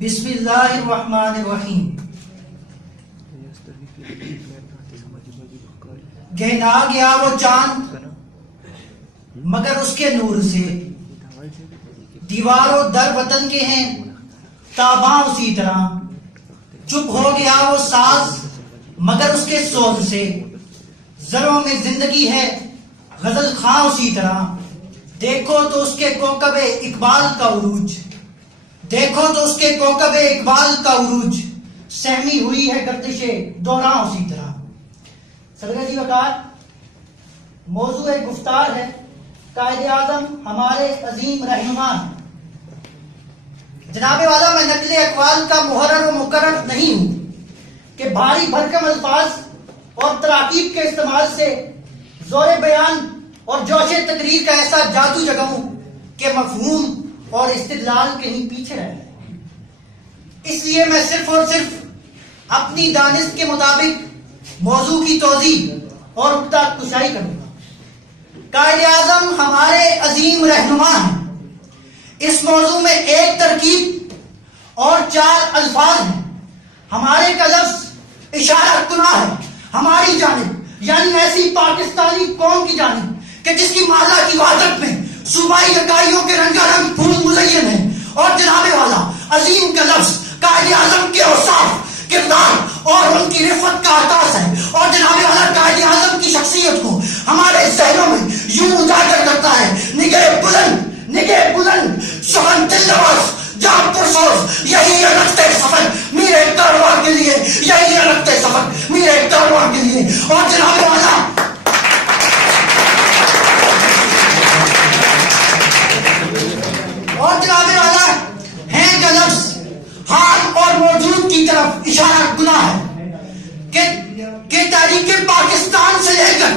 بسم اللہ الرحمن الرحیم. گہنا گیا وہ چاند مگر اس کے نور سے، دیوار و در وطن کے ہیں تاباں اسی طرح. چپ ہو گیا وہ ساز مگر اس کے سوز سے، زروں میں زندگی ہے غزل خواں اسی طرح. دیکھو تو اس کے کوکب اقبال کا عروج، دیکھو تو اس کے کوکب اقبال کا عروج، سہمی ہوئی ہے گردش دوراں اسی طرح. صدقہ جی وقار موضوع گفتار ہے قائد اعظم ہمارے عظیم رہنما ہیں. جناب والا میں نقل اقوال کا محرر و مقرر نہیں ہوں کہ بھاری بھرکم الفاظ اور تراکیب کے استعمال سے زور بیان اور جوش تقریر کا ایسا جادو جگاؤں کہ مفہوم اور استدلال کہیں پیچھے رہ جائے. اس لیے میں صرف اور صرف اپنی دانست کے مطابق موضوع کی توضیح اور نکتہ کشائی کروں گا. قائد اعظم ہمارے عظیم رہنما ہیں. اس موضوع میں ایک ترکیب اور 4 الفاظ ہیں. ہمارے کا لفظ اشارہ کنا ہے ہماری جانب، یعنی ایسی پاکستانی قوم کی جانب کہ جس کی مالا کی وحدت میں صوبائی اکائیوں کے رنگا رنگ پھول مزین ہیں. اور جناب والا عظیم کا لفظ قائد اعظم کے اوصاف، کردار اور ان کی رفت کا احساس ہے. اور جناب والا قائد اعظم کی شخصیت کو ہمارے ذہنوں میں یوں اجاگر کرتا ہے: نگہ بلند سخن دل نواز جان پرسوز، یہی ہے رخت سفر میرے کارواں کے لیے، یہی ہے رخت سفر میرے کارواں کے لیے. اور جناب والا ہے کا لفظ حال اور موجود کی طرف اشارہ گناہ ہے کہ تاریخ پاکستان سے لے کر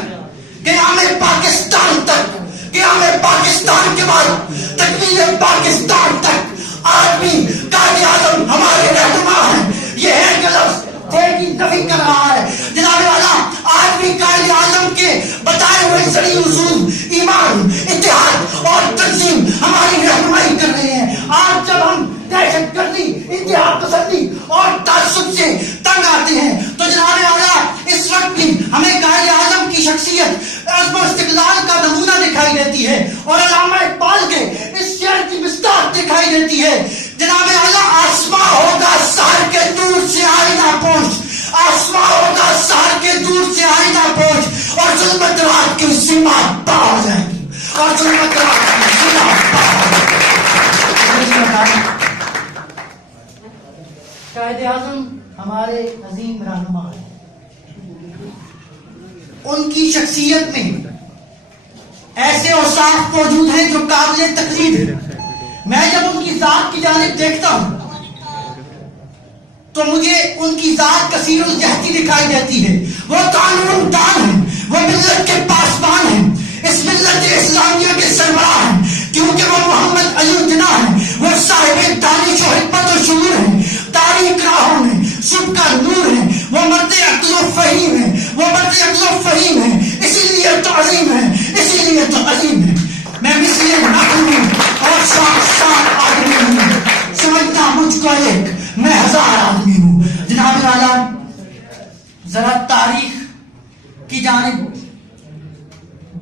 قیام پاکستان تک، قیام پاکستان کے بعد تکمیل پاکستان تک آدمی قائد اعظم ہمارے رہنما ہیں. یہ ہے کا لفظ کی نفی کر رہا ہے. جناب والا آدمی قائد اعظم کے بتائے ہوئے سری اصول ایمان، اتحاد اور تنظیم ہماری رہنمائی کر رہے ہیں. آج جب ہم دہشت گردی، انتہا پسندی اور تعصب سے تنگ آتے ہیں تو جناب والا اس وقت بھی ہمیں قائد اعظم کی شخصیت عزم و استقلال کا نمونہ دکھائی دیتی ہے اور علامہ اقبال کے اس شعر کی مصداق دکھائی دیتی ہے. جناب والا آسماں ہوگا سحر کے دور سے آئینہ پوش، آسماں ہوگا سحر کے دور سے آئینہ پوش، اور ظلمت رات کی سماعت پار ہو جائے گی، اور ظلمت رات کی سماعت پار ہو جائے گی. قائد اعظم ہمارے عظیم رہنما ہیں. ان کی شخصیت میں ایسے اوصاف موجود ہیں جو قابل تقلید ہیں. میں جب ان کی ذات کی جانب دیکھتا ہوں تو مجھے ان کی ذات کثیر الجہتی دکھائی دیتی ہے. وہ قانون دان ہیں، وہ ملت کے پاسبان ہیں، اس ملت اسلامیہ کے سربراہ ہیں کیونکہ وہ محمد علی جناح ہیں. وہ صاحب دانش و حکمت و شعور ہیں، تاریخ راہوں میں صبح کا نور ہیں. وہ مرد عقل و فہیم ہیں، وہ مرد عقل و فہیم ہیں، اسی لیے تو عظیم ہیں، اسی لیے تو عظیم ہیں. میں مثل نقل ہوں اور ساتھ آدمی ہوں، سمجھتا مجھ کو ایک میں 1000 آدمی ہوں. جناب والا ذرا تاریخ کی جانب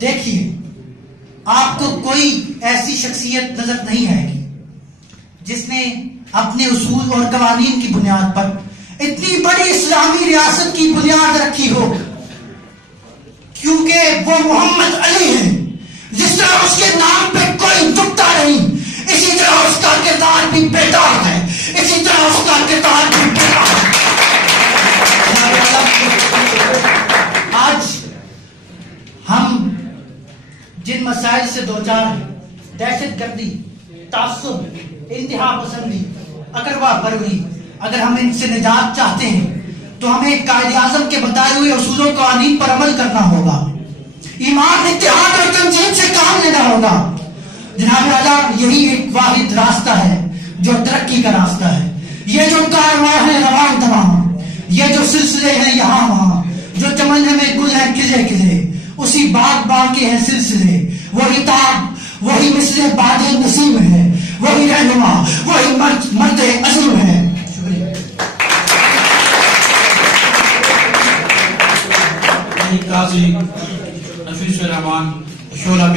دیکھیے، آپ کو کوئی ایسی شخصیت نظر نہیں آئے گی جس نے اپنے اصول اور قوانین کی بنیاد پر اتنی بڑی اسلامی ریاست کی بنیاد رکھی ہو، کیونکہ وہ محمد علی ہیں. جس طرح اس کے نام پہ کوئی دکھتا نہیں، اسی طرح اس کا کردار بھی بیدار ہے، اسی طرح اس کا کردار بھی بیدار ہے. آج ہم جن مسائل سے دوچار ہیں، دہشت گردی، تعصب، انتہا پسندی، اقربا پروری، اگر ہم ان سے نجات چاہتے ہیں تو ہمیں قائد اعظم کے بتائے ہوئے اصول و قوانین پر عمل کرنا ہوگا، ایمان، اتحاد اور تنظیم سے کام لینا ہوگا. جناب اعلیٰ یہی ایک واحد راستہ ہے جو ترقی کا راستہ ہے. یہ جو کارواں ہیں روان تمام، یہ جو سلسلے ہیں یہاں وہاں، جو چمن میں گل ہیں قلعے قلعے، اسی باغ باغ کے ہیں سلسلے. وہی تاب، وہی مثل باد نسیم ہے، وہی رہنما، وہی مرد عظیم ہے. قاضی نفیس الرحمان شعلہ